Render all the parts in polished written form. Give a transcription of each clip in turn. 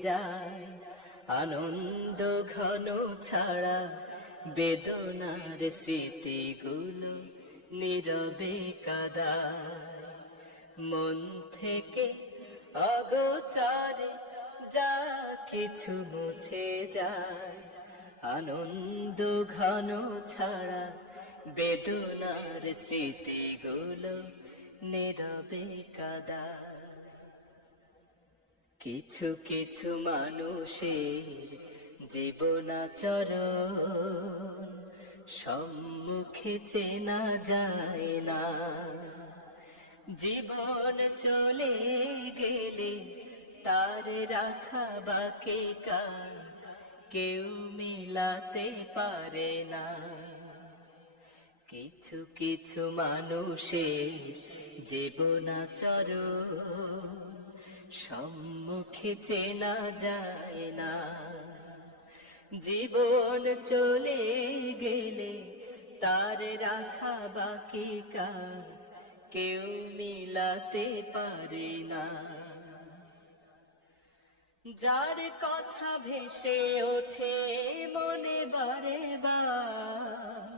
যায় আনন্দ ঘন ছাড়া বেদনার স্মৃতিগুলো নীরবে কাদায় মন থেকে অগোচরে যা কিছু মুছে যায় আনন্দ ঘন ছাড়া বেদনার স্মৃতিগুলো নীরবে কাদায় কিছু কিছু মানুষের জীবনাচরণ সম্মুখে চেনা যায় না জীবন চলে গেলে তার রাখা বাকি কাজ কেউ মিলাতে পারে না কিছু কিছু মানুষের জীবনাচরণ সম্মুখে চেনা যায় না জীবন চলে গেলে তার রাখা বাকি কাজ কেউ মিলাতে পারে না যার কথা ভেসে ওঠে মনে বারে বার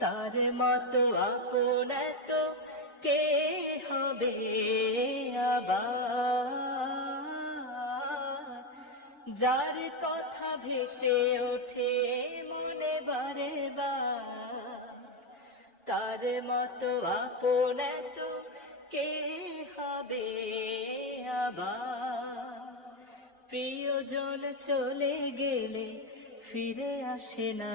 তার মতো আপন এত কে হবে আবার যার কথা ভেসে ওঠে মনে বারে বার তার মতো আপন এত কে হবে আবার প্রিয়জন চলে গেলে ফিরে আসে না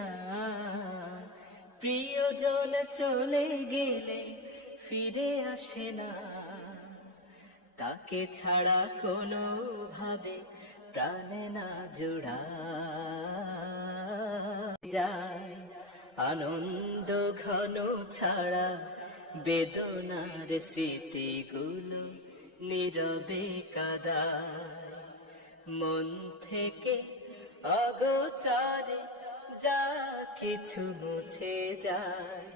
প্রিয়জন চলে গেলে ফিরে আসে না তাকে ছাড়া কোনো ভাবে প্রাণে না জোড়া যায় আনন্দ ঘন ছাড়া বেদনার স্মৃতিগুলো নীরবে কাদায় মন থেকে অগোচরে যা কিছু মুছে যায়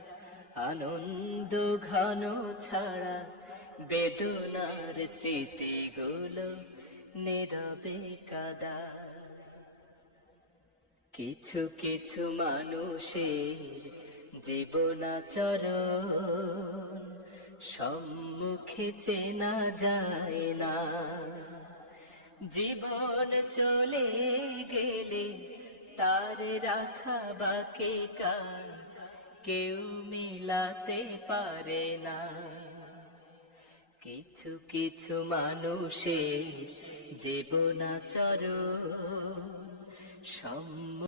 আনন্দ ঘন ছাড়া বেদনার স্মৃতিগুলো নীরবে কাদায় কিছু কিছু মানুষের জীবনাচরণ সম্মুখে চেনা যায় না জীবন চলে গেলে তার রাখা বাকি কাজ কেউ মিলাতে পারে না কিছু কিছু মানুষের জীবনাচরণ